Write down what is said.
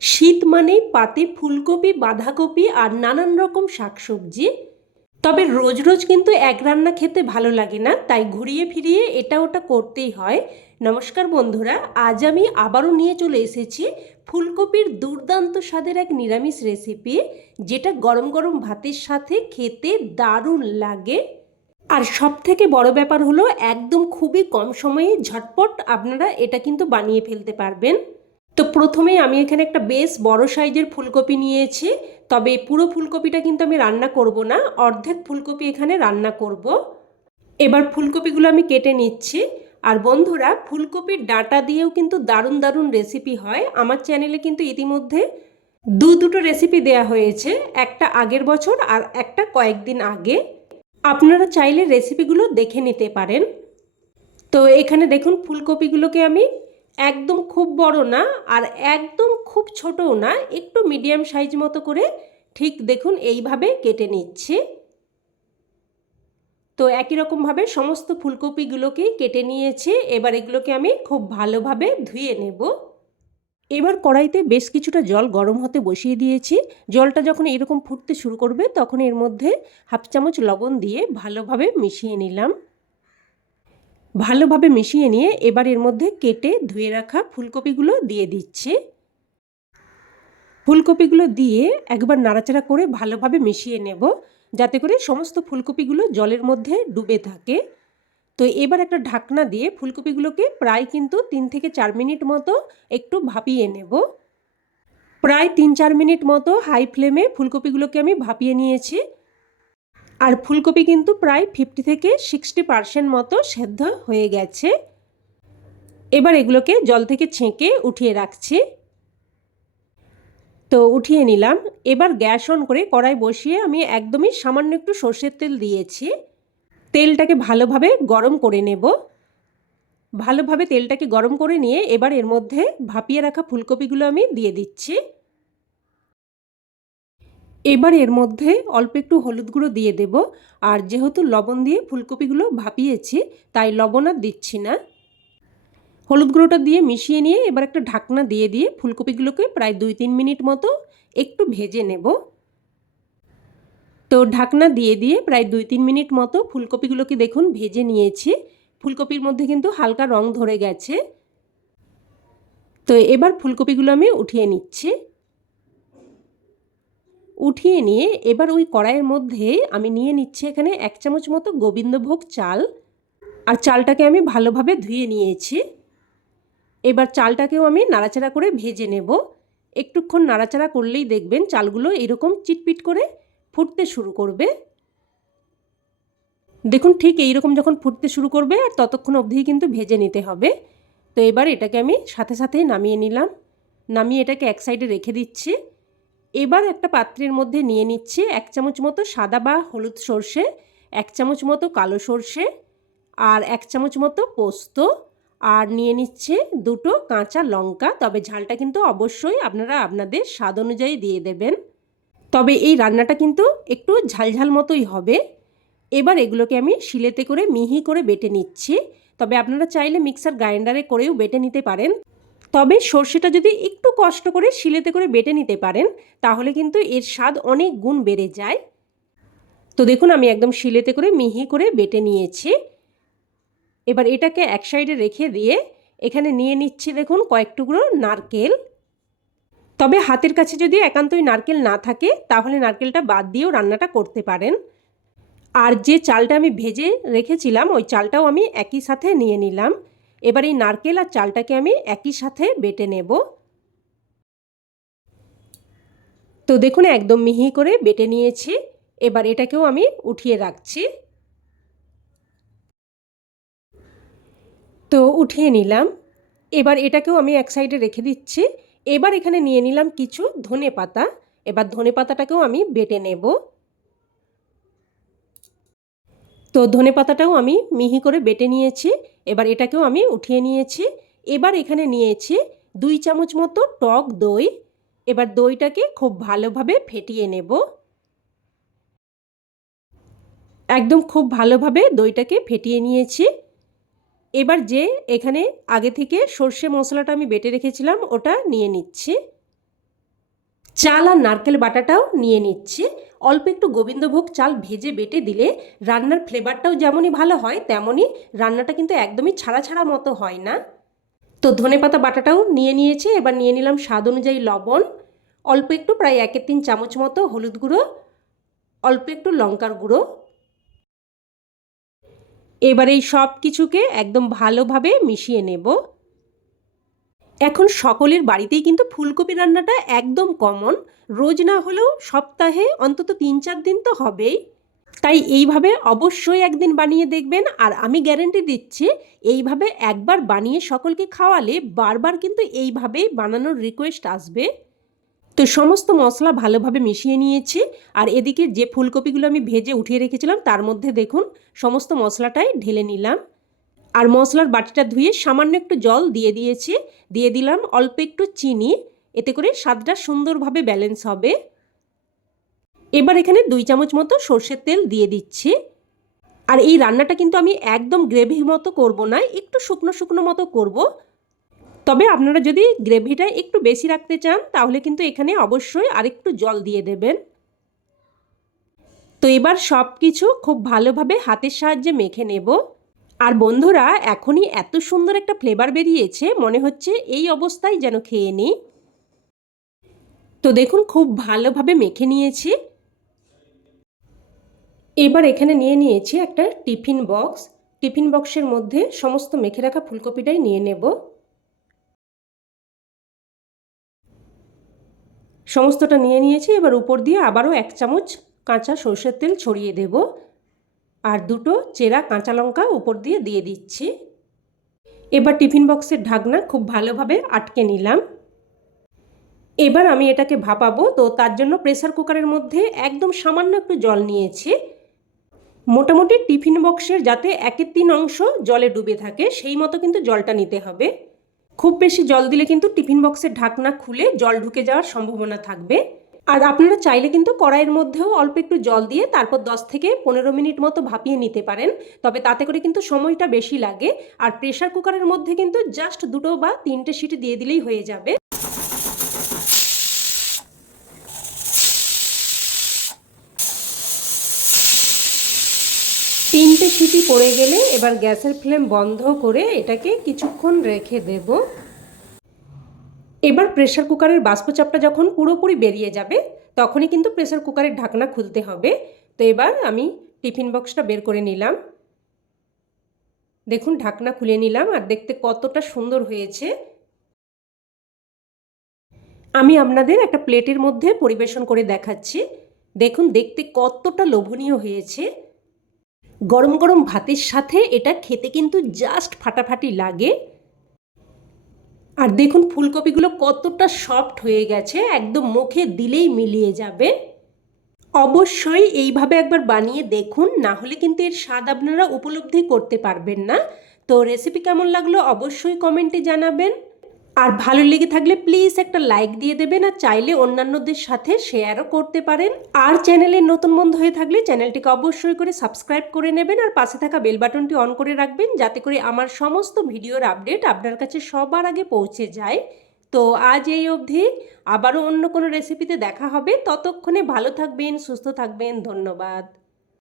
শীত মানেই পাতে ফুলকপি, বাঁধাকপি আর নানান রকম শাকসবজি। তবে রোজ রোজ কিন্তু এক রান্না খেতে ভালো লাগে না, তাই ঘুরিয়ে ফিরিয়ে এটা ওটা করতেই হয়। নমস্কার বন্ধুরা, আজ আমি আবারও নিয়ে চলে এসেছি ফুলকপির দুর্দান্ত স্বাদের এক নিরামিষ রেসিপি, যেটা গরম গরম ভাতের সাথে খেতে দারুণ লাগে। আর সব থেকে বড় ব্যাপার হলো, একদম খুবই কম সময়ে ঝটপট আপনারা এটা কিন্তু বানিয়ে ফেলতে পারবেন। তো প্রথমে আমি এখানে একটা বেশ বড় সাইজের ফুলকপি নিয়েছি, তবে পুরো ফুলকপিটা কিন্তু আমি রান্না করব না, অর্ধেক ফুলকপি এখানে রান্না করব। এবার ফুলকপিগুলো আমি কেটে নিচ্ছি, আর বন্ধুরা ফুলকপির ডাঁটা দিয়েও কিন্তু দারুণ দারুণ রেসিপি হয়, আমার চ্যানেলে কিন্তু ইতিমধ্যে দু দুটো রেসিপি দেয়া হয়েছে, একটা আগের বছর আর একটা কয়েকদিন আগে। আপনারা চাইলে রেসিপিগুলো দেখে নিতে পারেন। তো এখানে দেখুন ফুলকপিগুলোকে আমি একদম খুব বড় না, আর একদম খুব ছোটও না, একটু মিডিয়াম সাইজ মতো করে ঠিক দেখুন এইভাবে কেটে নিচ্ছে। তো একই রকমভাবে সমস্ত ফুলকপিগুলোকেই কেটে নিয়েছে, এবার এগুলোকে আমি খুব ভালোভাবে ধুয়ে নেব। এবার কড়াইতে বেশ কিছুটা জল গরম হতে বসিয়ে দিয়েছি। জলটা যখন এরকম ফুটতে শুরু করবে, তখন এর মধ্যে হাফ চামচ লবণ দিয়ে ভালোভাবে মিশিয়ে নিলাম। ভালোভাবে মিশিয়ে নিয়ে এবার এর মধ্যে কেটে ধুয়ে রাখা ফুলকপিগুলো দিয়ে দিচ্ছি। ফুলকপিগুলো দিয়ে একবার নাড়াচাড়া করে ভালোভাবে মিশিয়ে নেব, যাতে করে সমস্ত ফুলকপিগুলো জলের মধ্যে ডুবে থাকে। তো এবার একটা ঢাকনা দিয়ে ফুলকপিগুলোকে প্রায় কিন্তু তিন থেকে চার মিনিট মতো একটু ভাপিয়ে নেব। প্রায় তিন চার মিনিট মতো হাই ফ্লেমে ফুলকপিগুলোকে আমি ভাপিয়ে নিয়েছি। আর ফুলকপি কিন্তু প্রায় ফিফটি থেকে সিক্সটি পারসেন্ট মতো সেদ্ধ হয়ে গেছে। এবার এগুলোকে জল থেকে ছেঁকে উঠিয়ে রাখছি। তো উঠিয়ে নিলাম। এবার গ্যাস অন করে কড়াই বসিয়ে আমি একদমই সামান্য একটু সর্ষের তেল দিয়েছি। তেলটাকে ভালোভাবে গরম করে নেব। ভালোভাবে তেলটাকে গরম করে নিয়ে এবার এর মধ্যে ভাপিয়ে রাখা ফুলকপিগুলো আমি দিয়ে দিচ্ছি। এবার এর মধ্যে অল্প একটু হলুদ গুঁড়ো দিয়ে দেব। আর যেহেতু লবণ দিয়ে ফুলকপিগুলো ভাপিয়েছি, তাই লবণ আর দিচ্ছি না। হলুদ গুঁড়োটা দিয়ে মিশিয়ে নিয়ে এবার একটা ঢাকনা দিয়ে দিয়ে ফুলকপিগুলোকে প্রায় দুই তিন মিনিট মতো একটু ভেজে নেব। তো ঢাকনা দিয়ে দিয়ে প্রায় দুই তিন মিনিট মতো ফুলকপিগুলোকে দেখুন ভেজে নিয়েছি। ফুলকপির মধ্যে কিন্তু হালকা রং ধরে গেছে। তো এবার ফুলকপিগুলো আমি উঠিয়ে নিচ্ছি। উঠিয়ে নিয়ে এবার ওই কড়াইয়ের মধ্যে আমি নিয়ে নিচ্ছি এখানে এক চামচ মতো গোবিন্দভোগ চাল। আর চালটাকে আমি ভালোভাবে ধুয়ে নিয়েছি। এবার চালটাকেও আমি নাড়াচাড়া করে ভেজে নেব। একটুক্ষণ নাড়াচাড়া করলেই দেখবেন চালগুলো এরকম চিটপিট করে ফুটতে শুরু করবে। দেখুন ঠিক এইরকম যখন ফুটতে শুরু করবে আর ততক্ষণ অবধি কিন্তু ভেজে নিতে হবে। তো এবার এটাকে আমি সাথে সাথেই নামিয়ে নিলাম। নামিয়ে এটাকে এক সাইডে রেখে দিচ্ছি। এবার একটা পাত্রের মধ্যে নিয়ে নিচ্ছি এক চামচ মতো সাদা বা হলুদ সর্ষে, এক চামচ মতো কালো সর্ষে আর এক চামচ মতো পোস্ত আর নিয়ে নিচ্ছে দুটো কাঁচা লঙ্কা। তবে ঝালটা কিন্তু অবশ্যই আপনারা আপনাদের স্বাদ অনুযায়ী দিয়ে দেবেন। তবে এই রান্নাটা কিন্তু একটু ঝালঝাল মতোই হবে। এবার এগুলোকে আমি শিলেতে করে মিহি করে বেটে নিচ্ছি। তবে আপনারা চাইলে মিক্সার গ্রাইন্ডারে করেও বেটে নিতে পারেন। তবে সর্ষেটা যদি একটু কষ্ট করে শিলেতে করে বেটে নিতে পারেন, তাহলে কিন্তু এর স্বাদ অনেক গুণ বেড়ে যায়। তো দেখুন, আমি একদম শিলেতে করে মিহি করে বেটে নিয়েছি। এবার এটাকে এক সাইডে রেখে দিয়ে এখানে নিয়ে নিচ্ছি দেখুন, কয়েক টুকরো নারকেল। তবে হাতের কাছে যদি একান্তই নারকেল না থাকে, তাহলে নারকেলটা বাদ দিয়েও রান্নাটা করতে পারেন। আর যে চালটা আমি ভেজে রেখেছিলাম, ওই চালটাও আমি একই সাথে নিয়ে নিলাম। এবার এই নারকেল আর চালটাকে আমি একই সাথে বেটে নেব। তো দেখুন, একদম মিহি করে বেটে নিয়েছি। এবার এটাকেও আমি উঠিয়ে রাখছি। তো উঠিয়ে নিলাম। এবার এটাকেও আমি এক সাইডে রেখে দিচ্ছি। এবার এখানে নিয়ে নিলাম কিছু ধনে পাতা এবার ধনে পাতাটাকেও আমি বেটে নেব। তো ধনে পাতাটাও আমি মিহি করে বেটে নিয়েছি, এবার এটাকেও আমি উঠিয়ে নিয়েছি। এবার এখানে নিয়েছি দুই চামচ মতো টক দই। এবার দইটাকে খুব ভালোভাবে ফেটিয়ে নেব। একদম খুব ভালোভাবে দইটাকে ফেটিয়ে নিয়েছি। এবার যে এখানে আগে থেকে সর্ষে মশলাটা আমি বেটে রেখেছিলাম, ওটা নিয়ে নিচ্ছি। চাল আর নারকেল বাটাটাও নিয়ে নিচ্ছি। অল্প একটু গোবিন্দভোগ চাল ভেজে বেটে দিলে রান্নার ফ্লেভারটাও যেমনই ভালো হয়, তেমনই রান্নাটা কিন্তু একদমই ছাড়া ছাড়া মতো হয় না। তো ধনেপাতা বাটাটাও নিয়ে নিয়েছি, এবার নিয়ে নিলাম স্বাদ অনুযায়ী লবণ। অল্প একটু প্রায় একের তিন চামচ মতো হলুদ গুঁড়ো, অল্প একটু লঙ্কার গুঁড়ো। এবার এই সব কিছুকে একদম ভালোভাবে মিশিয়ে নেব। এখন সকলের বাড়িতেই কিন্তু ফুলকপি রান্নাটা একদম কমন রোজ না হলেও সপ্তাহে অন্তত তিন চার দিন তো হবেই। তাই এইভাবে অবশ্যই একদিন বানিয়ে দেখবেন আর আমি গ্যারেন্টি দিচ্ছি, এইভাবে একবার বানিয়ে সকলকে খাওয়ালে বারবার কিন্তু এইভাবেই বানানোর রিকোয়েস্ট আসবে। তো সমস্ত মশলা ভালোভাবে মিশিয়ে নিয়েছি আর এদিকে যে ফুলকপিগুলো আমি ভেজে উঠিয়ে রেখেছিলাম তার মধ্যে দেখুন, সমস্ত মশলাটাই ঢেলে নিলাম। আর মশলার বাটিটা ধুয়ে সামান্য একটু জল দিয়ে দিয়েছি। দিয়ে দিলাম অল্প একটু চিনি। এতে করে স্বাদটা সুন্দরভাবে ব্যালেন্স হবে। এবার এখানে দুই চামচ মতো সর্ষের তেল দিয়ে দিচ্ছি। আর এই রান্নাটা কিন্তু আমি একদম গ্রেভি মতো করব না, একটু শুকনো শুকনো মতো করব। তবে আপনারা যদি গ্রেভিটা একটু বেশি রাখতে চান, তাহলে কিন্তু এখানে অবশ্যই আরেকটু জল দিয়ে দেবেন। তো এবার সব কিছু খুব ভালোভাবে হাতের সাহায্যে মেখে নেব। আর বন্ধুরা, এখনই এত সুন্দর একটা ফ্লেভার বেরিয়েছে, মনে হচ্ছে এই অবস্থায় যেন খেয়ে নিই। তো দেখুন, খুব ভালোভাবে মেখে নিয়েছি। এবার এখানে নিয়ে নিয়েছি একটা টিফিন বক্স। টিফিন বক্সের মধ্যে সমস্ত মেখে রাখা ফুলকপিটাই নিয়ে নেব। সমস্তটা নিয়ে নিয়েছি, এবার উপর দিয়ে আবারও এক চামচ কাঁচা সর্ষের তেল ছড়িয়ে দেব। আর দুটো চেরা কাঁচা লঙ্কা উপর দিয়ে দিয়ে দিচ্ছি। এবার টিফিন বক্সের ঢাকনা খুব ভালোভাবে আটকে নিলাম। এবার আমি এটাকে ভাপাবো, তো তার জন্য প্রেসার কুকারের মধ্যে একদম সামান্য একটু জল নিয়েছি। মোটামুটি টিফিন বক্সের যাতে একের তিন অংশ জলে ডুবে থাকে, সেই মতো কিন্তু জলটা নিতে হবে। খুব বেশি জল দিলে কিন্তু টিফিন বক্সের ঢাকনা খুলে জল ঢুকে যাওয়ার সম্ভাবনা থাকবে। আর আপনারা চাইলে কিন্তু কড়াইয়ের মধ্যেও অল্প একটু জল দিয়ে তারপর দশ থেকে পনেরো মিনিট মতো ভাপিয়ে নিতে পারেন। তবে তাতে করে কিন্তু সময়টা বেশি লাগে আর প্রেশার কুকারের মধ্যে কিন্তু জাস্ট দুটো বা তিনটে সিটি দিয়ে দিলেই হয়ে যাবে। তিনটে সিটি পড়ে গেলে এবার গ্যাসের ফ্লেম বন্ধ করে এটাকে কিছুক্ষণ রেখে দেব। এবার প্রেশার কুকারের বাষ্পচাপটা যখন পুরোপুরি বেরিয়ে যাবে, তখনই কিন্তু প্রেশার কুকারের ঢাকনা খুলতে হবে। তো এবার আমি টিফিন বক্সটা বের করে নিলাম। দেখুন, ঢাকনা খুলে নিলাম আর দেখতে কতটা সুন্দর হয়েছে। আমি আপনাদের একটা প্লেটের মধ্যে পরিবেশন করে দেখাচ্ছি। দেখুন, দেখতে কতটা লোভনীয় হয়েছে। গরম গরম ভাতের সাথে এটা খেতে কিন্তু জাস্ট ফাটাফাটি লাগে। আর দেখুন ফুলকপিগুলো কতটা সফট হয়ে গেছে, একদম মুখে দিলেই মিলিয়ে যাবে। অবশ্যই এইভাবে একবার বানিয়ে দেখুন, না হলে কিন্তু এর স্বাদ আপনারা উপলব্ধি করতে পারবেন না। তো রেসিপি কেমন লাগল অবশ্যই কমেন্টে জানাবেন। আর ভালো লেগে থাকলে প্লিজ একটা লাইক দিয়ে দেবেন আর চাইলে অন্যান্যদের সাথে শেয়ারও করতে পারেন। আর চ্যানেলের নতুন বন্ধু হয়ে থাকলে চ্যানেলটিকে অবশ্যই করে সাবস্ক্রাইব করে নেবেন আর পাশে থাকা বেল বাটনটি অন করে রাখবেন যাতে করে আমার সমস্ত ভিডিওর আপডেট আপনার কাছে সবার আগে পৌঁছে যায়। তো আজ এই অবধি আবারও অন্য কোনো রেসিপিতে দেখা হবে। ততক্ষণে ভালো থাকবেন, সুস্থ থাকবেন, ধন্যবাদ।